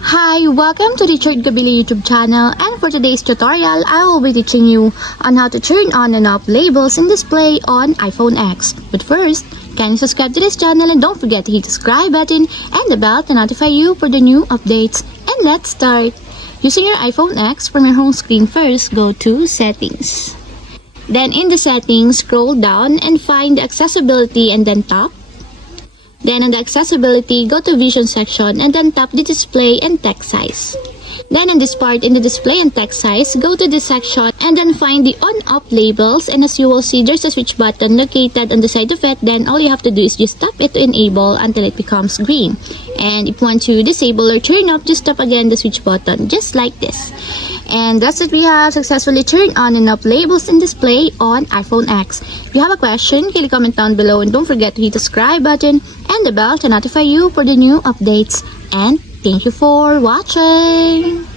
Hi, welcome to the Richard Gabili YouTube channel, and for today's tutorial, I will be teaching you on how to turn on and off labels and display on iPhone X. But first, can you subscribe to this channel and don't forget to hit the subscribe button and the bell to notify you for the new updates. And let's start! Using your iPhone X, from your home screen first, go to Settings. Then in the Settings, scroll down and find the Accessibility and then tap. Then on the accessibility, go to vision section and then tap the display and text size. Then in this part, in the display and text size, go to this section and then find the on-off labels, and as you will see, there's a switch button located on the side of it. Then all you have to do is just tap it to enable until it becomes green. And if you want to disable or turn off, just tap again the switch button, just like this. And that's it, we have successfully turned on and off labels and display on iPhone X. If you have a question, kindly comment down below and don't forget to hit the subscribe button and the bell to notify you for the new updates. And thank you for watching!